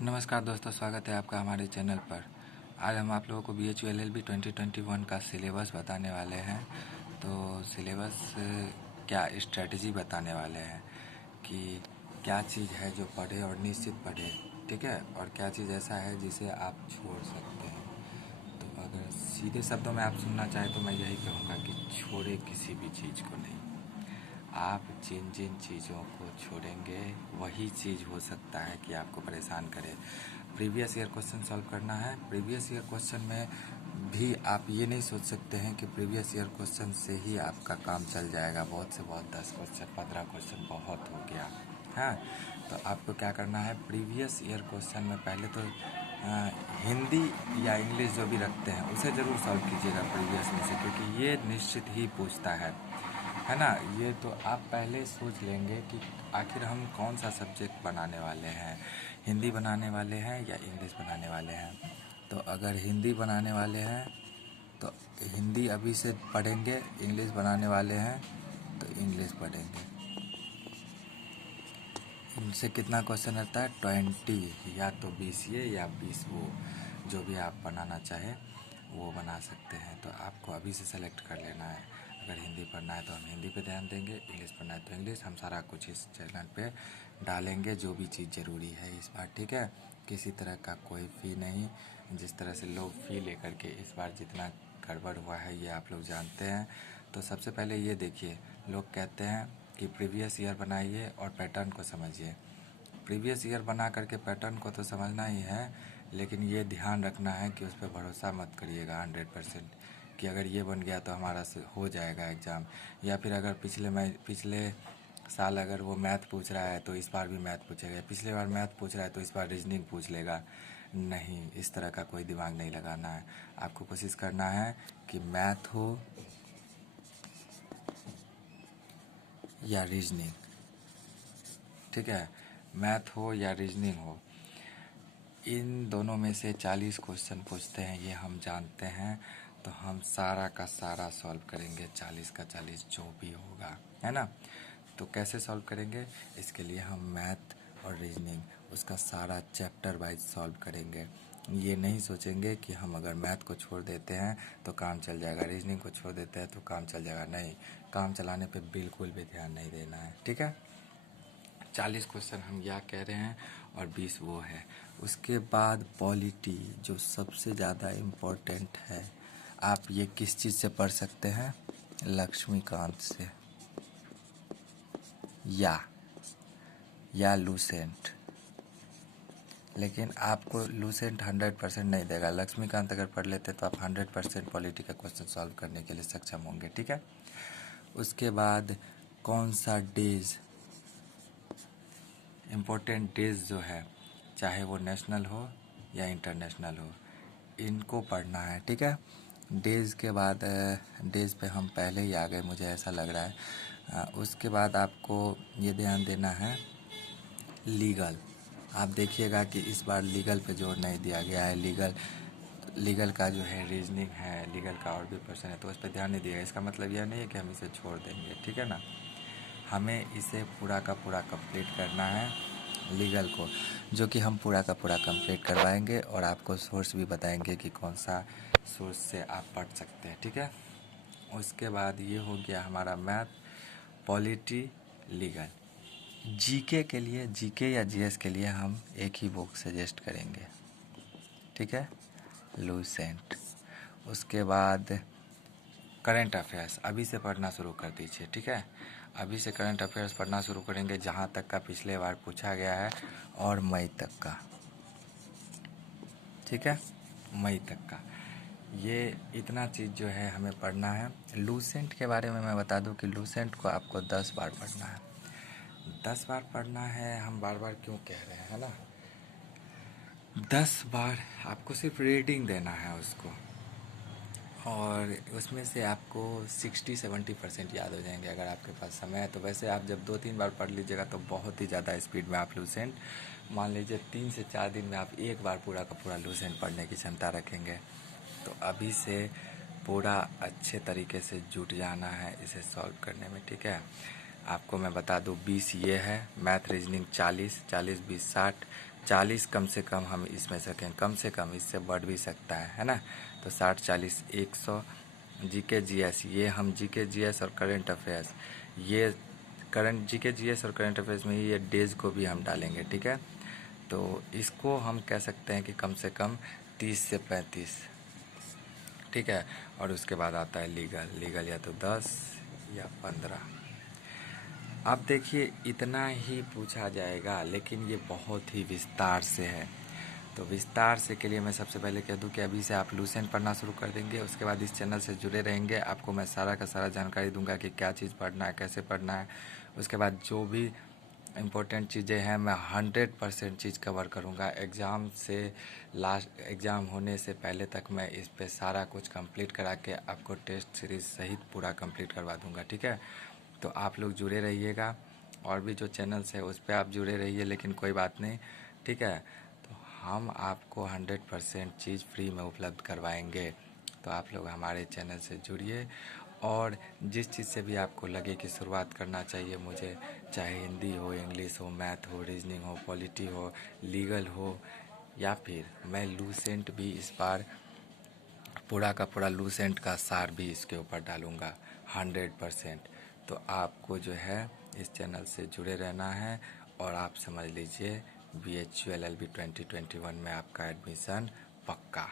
नमस्कार दोस्तों, स्वागत है आपका हमारे चैनल पर। आज हम आप लोगों को BHU LLB 2021 का सिलेबस बताने वाले हैं। तो सिलेबस क्या स्ट्रेटजी बताने वाले हैं कि क्या चीज़ है जो पढ़े और निश्चित पढ़े, ठीक है, और क्या चीज़ ऐसा है जिसे आप छोड़ सकते हैं। तो अगर सीधे शब्दों में आप सुनना चाहें तो मैं यही कहूँगा कि छोड़े किसी भी चीज़ को नहीं। आप जिन जिन चीज़ों को छोड़ेंगे वही चीज़ हो सकता है कि आपको परेशान करे। प्रीवियस ईयर क्वेश्चन सॉल्व करना है। प्रीवियस ईयर क्वेश्चन में भी आप ये नहीं सोच सकते हैं कि प्रीवियस ईयर क्वेश्चन से ही आपका काम चल जाएगा। बहुत से बहुत 10 क्वेश्चन 15 क्वेश्चन बहुत हो गया है। तो आपको क्या करना है, प्रीवियस ईयर क्वेश्चन में पहले तो हिंदी या इंग्लिश जो भी रखते हैं उसे ज़रूर सॉल्व कीजिएगा प्रीवियस में से, क्योंकि ये निश्चित ही पूछता है ना। ये तो आप पहले सोच लेंगे कि आखिर हम कौन सा सब्जेक्ट बनाने वाले हैं, हिंदी बनाने वाले हैं या इंग्लिश बनाने वाले हैं। तो अगर हिंदी बनाने वाले हैं तो हिंदी अभी से पढ़ेंगे, इंग्लिश बनाने वाले हैं तो इंग्लिश पढ़ेंगे। इनसे कितना क्वेश्चन रहता है, 20, या तो 20 ये या 20 वो, जो भी आप बनाना चाहें वो बना सकते हैं। तो आपको अभी से सेलेक्ट कर लेना है। अगर हिंदी पढ़ना है तो हम हिंदी पे ध्यान देंगे, इंग्लिश पढ़ना है तो इंग्लिश। हम सारा कुछ इस चैनल पे डालेंगे जो भी चीज़ ज़रूरी है इस बार, ठीक है। किसी तरह का कोई फ़ी नहीं। जिस तरह से लोग फ़ी लेकर के इस बार जितना गड़बड़ हुआ है ये आप लोग जानते हैं। तो सबसे पहले ये देखिए, लोग कहते हैं कि प्रीवियस ईयर बनाइए और पैटर्न को समझिए। प्रीवियस ईयर बना करके पैटर्न को तो समझना ही है, लेकिन ये ध्यान रखना है कि उस पर भरोसा मत करिएगा 100% कि अगर ये बन गया तो हमारा से हो जाएगा एग्ज़ाम। या फिर अगर पिछले साल अगर वो मैथ पूछ रहा है तो इस बार भी मैथ पूछेगा, पिछले बार मैथ पूछ रहा है तो इस बार रीजनिंग पूछ लेगा। नहीं, इस तरह का कोई दिमाग नहीं लगाना है। आपको कोशिश करना है कि मैथ हो या रीजनिंग, ठीक है, मैथ हो या रीजनिंग हो, इन दोनों में से 40 क्वेश्चन पूछते हैं, ये हम जानते हैं। तो हम सारा का सारा सॉल्व करेंगे, 40 का 40 जो भी होगा, है ना। तो कैसे सॉल्व करेंगे, इसके लिए हम मैथ और रीजनिंग उसका सारा चैप्टर वाइज सॉल्व करेंगे। ये नहीं सोचेंगे कि हम अगर मैथ को छोड़ देते हैं तो काम चल जाएगा, रीजनिंग को छोड़ देते हैं तो काम चल जाएगा। नहीं, काम चलाने पे बिल्कुल भी ध्यान नहीं देना है, ठीक है। 40 क्वेश्चन हम यह कह रहे हैं और 20 वो है। उसके बाद पॉलिटी जो सबसे ज़्यादा इम्पोर्टेंट है। आप ये किस चीज़ से पढ़ सकते हैं, लक्ष्मीकांत से या लूसेंट। लेकिन आपको लूसेंट 100% नहीं देगा। लक्ष्मीकांत अगर पढ़ लेते तो आप 100% पॉलिटी का क्वेश्चन सॉल्व करने के लिए सक्षम होंगे, ठीक है। उसके बाद कौन सा डेज, इम्पोर्टेंट डेज जो है, चाहे वो नेशनल हो या इंटरनेशनल हो, इनको पढ़ना है, ठीक है। डेज के बाद डेज पे हम पहले ही आ गए, मुझे ऐसा लग रहा है। उसके बाद आपको ये ध्यान देना है लीगल। आप देखिएगा कि इस बार लीगल पे जोर नहीं दिया गया है। लीगल का जो है रीजनिंग है, लीगल का और भी पर्सन है तो उस पर ध्यान नहीं दिया। इसका मतलब यह नहीं है कि हम इसे छोड़ देंगे, ठीक है ना। हमें इसे पूरा का पूरा कंप्लीट करना है लीगल को, जो कि हम पूरा का पूरा कंप्लीट करवाएंगे और आपको सोर्स भी बताएंगे कि कौन सा सोर्स से आप पढ़ सकते हैं, ठीक है। उसके बाद ये हो गया हमारा मैथ, पॉलिटी, लीगल। जीके के लिए, जीके या जीएस के लिए हम एक ही बुक सजेस्ट करेंगे, ठीक है, लूसेंट। उसके बाद करंट अफेयर्स अभी से पढ़ना शुरू कर दीजिए, ठीक है। अभी से करंट अफेयर्स पढ़ना शुरू करेंगे, जहाँ तक का पिछले बार पूछा गया है और मई तक का, ठीक है, मई तक का। ये इतना चीज़ जो है हमें पढ़ना है। लूसेंट के बारे में मैं बता दूं कि लूसेंट को आपको 10 बार पढ़ना है। 10 बार पढ़ना है, हम बार बार क्यों कह रहे हैं, है ना। 10 बार आपको सिर्फ रीडिंग देना है उसको, और उसमें से आपको 60-70% याद हो जाएंगे अगर आपके पास समय है तो। वैसे आप जब 2-3 बार पढ़ लीजिएगा तो बहुत ही ज़्यादा स्पीड में आप लूसेंट, मान लीजिए 3 से 4 दिन में आप एक बार पूरा का पूरा लूसेंट पढ़ने की क्षमता रखेंगे। तो अभी से पूरा अच्छे तरीके से जुट जाना है इसे सॉल्व करने में, ठीक है। आपको मैं बता दूं 20 ये है, मैथ रीजनिंग 40, 40 20 60, 40 कम से कम हम इसमें सकें, कम से कम, इससे बढ़ भी सकता है ना। तो 60 40 100 जीके जीएस, ये हम जीके जीएस और करंट अफेयर्स, ये करंट जीके जीएस और करंट अफेयर्स में ये डेज को भी हम डालेंगे, ठीक है। तो इसको हम कह सकते हैं कि कम से कम 30 से 35, ठीक है। और उसके बाद आता है लीगल या तो 10 या 15। अब देखिए इतना ही पूछा जाएगा, लेकिन ये बहुत ही विस्तार से है। तो विस्तार से के लिए मैं सबसे पहले कह दूं कि अभी से आप लूसेंट पढ़ना शुरू कर देंगे, उसके बाद इस चैनल से जुड़े रहेंगे, आपको मैं सारा का सारा जानकारी दूंगा कि क्या चीज़ पढ़ना है, कैसे पढ़ना है। उसके बाद जो भी इम्पोर्टेंट चीज़ें हैं मैं 100% चीज़ कवर करूंगा। एग्ज़ाम से लास्ट एग्ज़ाम होने से पहले तक मैं इस पे सारा कुछ कंप्लीट करा के आपको टेस्ट सीरीज़ सहित पूरा कंप्लीट करवा दूंगा, ठीक है। तो आप लोग जुड़े रहिएगा, और भी जो चैनल्स है उस पर आप जुड़े रहिए, लेकिन कोई बात नहीं, ठीक है। तो हम आपको 100% चीज़ फ्री में उपलब्ध करवाएंगे। तो आप लोग हमारे चैनल से जुड़िए, और जिस चीज़ से भी आपको लगे कि शुरुआत करना चाहिए मुझे, चाहे हिंदी हो, इंग्लिश हो, मैथ हो, रीजनिंग हो, पॉलिटी हो, लीगल हो, या फिर मैं लूसेंट भी इस बार पूरा का पूरा लूसेंट का सार भी इसके ऊपर डालूँगा 100%। तो आपको जो है इस चैनल से जुड़े रहना है, और आप समझ लीजिए BHU LLB 2021 में आपका एडमिशन पक्का।